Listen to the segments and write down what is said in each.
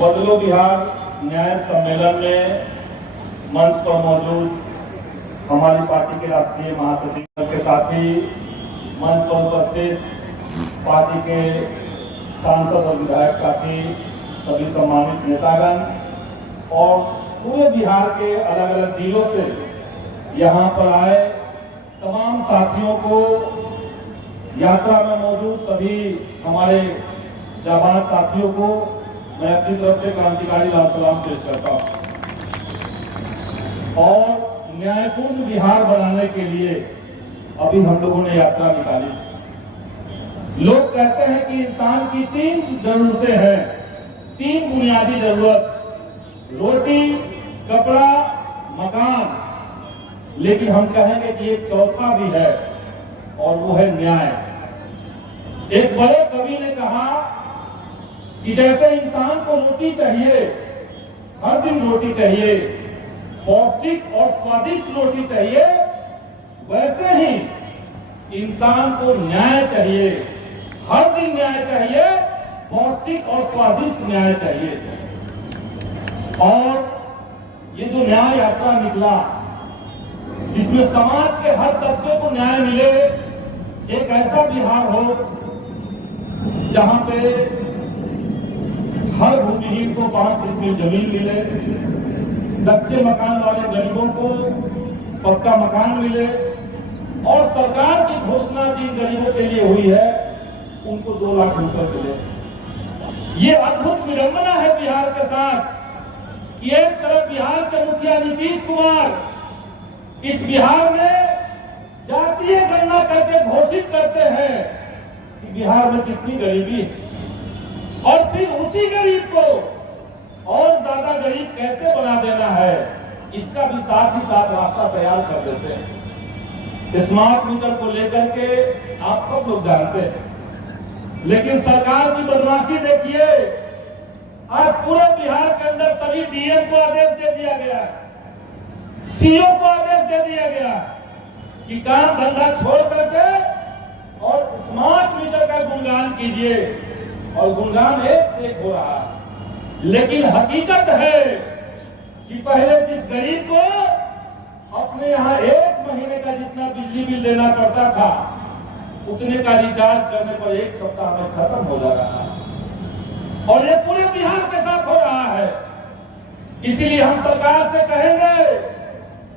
बदलो बिहार न्याय सम्मेलन में मंच पर मौजूद हमारी पार्टी के राष्ट्रीय महासचिव के साथी, मंच पर उपस्थित पार्टी के सांसद और विधायक साथी, सभी सम्मानित नेतागण और पूरे बिहार के अलग अलग जिलों से यहाँ पर आए तमाम साथियों को, यात्रा में मौजूद सभी हमारे जाबाज साथियों को मैं अपनी तरफ से क्रांतिकारी लाल सलाम पेश करता हूँ। और न्यायपूर्ण बिहार बनाने के लिए अभी हम लोगों ने यात्रा निकाली। लोग कहते हैं कि इंसान की 3 जरूरतें हैं, 3 बुनियादी जरूरत, रोटी, कपड़ा, मकान, लेकिन हम कहेंगे कि एक चौथा भी है और वो है न्याय। एक बड़े कवि ने कहा कि जैसे इंसान को रोटी चाहिए, हर दिन रोटी चाहिए, पौष्टिक और स्वादिष्ट रोटी चाहिए, वैसे ही इंसान को न्याय चाहिए, हर दिन न्याय चाहिए, पौष्टिक और स्वादिष्ट न्याय चाहिए। और ये जो न्याय यात्रा निकला, जिसमें समाज के हर तबके को न्याय मिले, एक ऐसा बिहार हो जहां पे हर भूमिहीन को 5 फीसदी जमीन मिले, कच्चे मकान वाले गरीबों को पक्का मकान मिले और सरकार की घोषणा जिन गरीबों के लिए हुई है उनको 2 लाख रुपए मिले। ये अद्भुत विडंबना है बिहार के साथ कि एक तरफ बिहार के मुखिया नीतीश कुमार इस बिहार में जातीय गणना करके घोषित करते हैं कि बिहार में कितनी गरीबी है, और फिर उसी गरीब को और ज्यादा गरीब कैसे बना देना है, इसका भी साथ ही साथ रास्ता तैयार कर देते हैं। स्मार्ट मीटर को लेकर के आप सब लोग जानते हैं, लेकिन सरकार की बदमाशी देखिए। आज पूरे बिहार के अंदर सभी डीएम को आदेश दे दिया गया, सीओ को आदेश दे दिया गया कि काम धंधा छोड़ करके और स्मार्ट मीटर का गुणगान कीजिए, और गुणगान एक से एक हो रहा है। लेकिन हकीकत है कि पहले जिस गरीब को अपने यहाँ 1 महीने का जितना बिजली बिल देना पड़ता था, उतने का रिचार्ज करने पर 1 सप्ताह में खत्म हो जा रहा है, और ये पूरे बिहार के साथ हो रहा है। इसीलिए हम सरकार से कहेंगे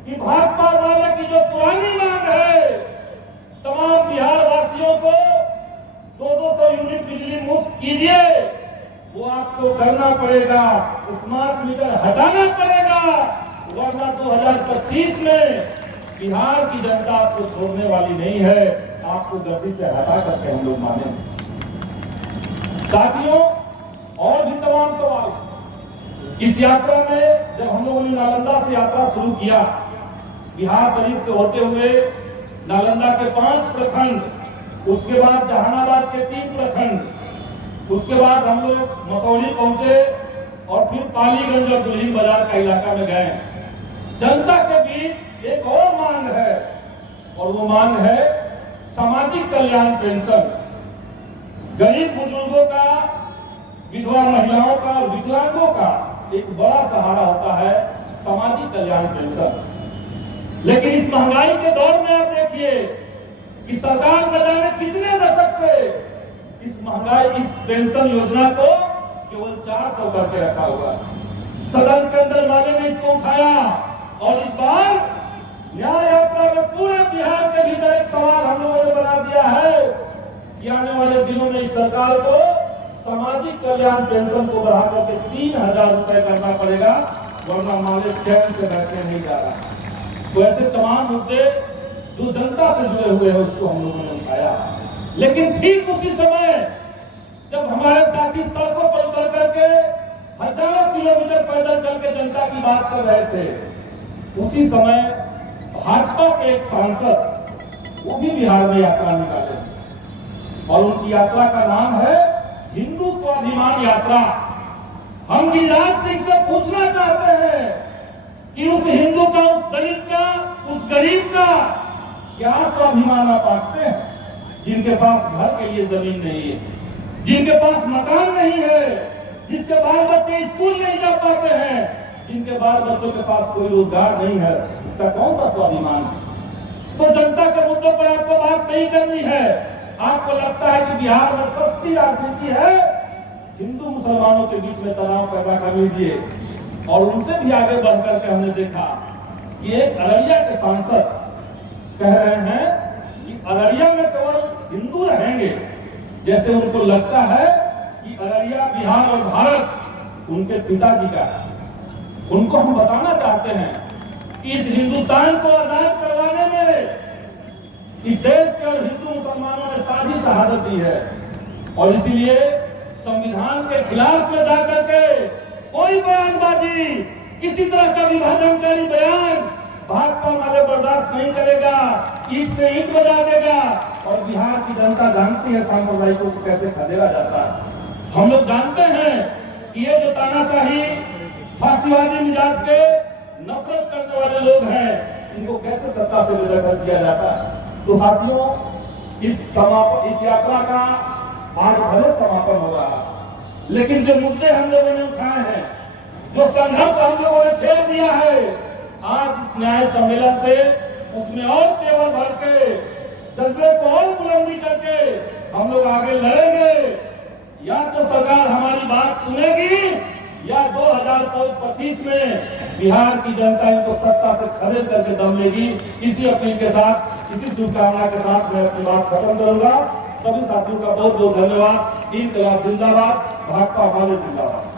कि भाजपा वाले की जो पुरानी मांग है, तमाम बिहार वासियों को 200 यूनिट बिजली मुफ्त कीजिए, वो आपको करना पड़ेगा। स्मार्ट मीटर हटाना पड़ेगा, वरना 2025 में बिहार की जनता आपको छोड़ने वाली नहीं है, आपको गद्दी से हटा करके हम लोग मानेंगे। साथियों, और भी तमाम सवाल। इस यात्रा में जब हम लोगों ने नालंदा से यात्रा शुरू किया, बिहार शरीफ से होते हुए नालंदा के 5 प्रखंड, उसके बाद जहानाबाद के 3 प्रखंड, उसके बाद हम लोग मसौली पहुंचे और फिर पालीगंज और दुल्हिन बाजार का इलाका में गए। जनता के बीच एक और मांग है, और वो मांग है सामाजिक कल्याण पेंशन। गरीब बुजुर्गों का, विधवा महिलाओं का और विकलांगों का एक बड़ा सहारा होता है सामाजिक कल्याण पेंशन। लेकिन इस महंगाई के दौर में आप देखिए कि सरकार न जाने कितने दशक से इस महंगाई, इस पेंशन योजना को केवल 400 करके रखा हुआ है। सदन के अंदर माले ने इसको उठाया, और इस बार न्याय यात्रा में पूरे बिहार के भीतर एक सवाल हम लोगों ने बना दिया है कि आने वाले दिनों में इस सरकार को सामाजिक कल्याण पेंशन को बढ़ा करके 3000 रुपए करना पड़ेगा, वरना माले चैन से बैठने नहीं जा रहा। तो ऐसे तमाम मुद्दे जो जनता से जुड़े हुए हैं उसको हम लोगों ने उठाया। लेकिन ठीक उसी समय जब हमारे साथी सड़कों पर उतर करके हजारों किलोमीटर पैदल चल के जनता की बात कर रहे थे, उसी समय भाजपा के एक सांसद वो भी बिहार में यात्रा निकाले, और उनकी यात्रा का नाम है हिंदू स्वाभिमान यात्रा। हम गिरिराज सिंह से पूछना चाहते हैं कि उस हिंदू का, उस दलित का, उस गरीब का क्या स्वाभिमान आप आंकते हैं, जिनके पास घर के लिए जमीन नहीं है, जिनके पास मकान नहीं है, जिसके बाल बच्चे स्कूल नहीं जा पाते हैं, जिनके बाल बच्चों के पास कोई रोजगार नहीं है, इसका कौन सा स्वाभिमान है? तो जनता के मुद्दों पर आपको बात नहीं करनी है। आपको लगता है कि बिहार में सस्ती राजनीति है, हिंदू मुसलमानों के बीच में तनाव पैदा कर लीजिए। और उनसे भी आगे बढ़कर के हमने देखा कि एक अररिया के सांसद कह रहे हैं कि अररिया में केवल हिंदू रहेंगे, जैसे उनको लगता है कि अररिया बिहार और भारत उनके पिताजी का है। उनको हम बताना चाहते हैं कि इस हिंदुस्तान को आजाद करवाने में इस देश के और हिंदू मुसलमानों ने साझी शहादत दी है, और इसीलिए संविधान के खिलाफ में जाकर के कोई बयानबाजी, किसी तरह का विभाजनकारी बयान भाजपा वाले बर्दाश्त नहीं करेगा, ईट से ईट बजा देगा। और बिहार की जनता जानती है सांप्रदायिकों को कैसे खदेड़ा जाता है। हम लोग जानते हैं कि ये जो तानाशाही, फांसीवादी मिजाज के नफरत करने वाले लोग हैं, इनको कैसे सत्ता से बेदखल किया जाता है। तो साथियों, इस यात्रा का आज भले समापन हो रहा, लेकिन जो मुद्दे हम लोगों ने उठाए हैं, जो संघर्ष हम लोगों ने छेड़ दिया है, आज इस न्याय सम्मेलन से उसमें और तेवर भर के, जज्बे को और बुलंदी करके हम लोग आगे लड़ेंगे। या तो सरकार हमारी बात सुनेगी, या 2025 में बिहार की जनता इनको सत्ता से खदेड़ करके दम लेगी। इसी अपील के साथ, इसी शुभकामना के साथ मैं अपनी बात खत्म करूंगा। सभी साथियों का बहुत बहुत धन्यवाद। इंकलाब जिंदाबाद, भाजपा वाले जिंदाबाद।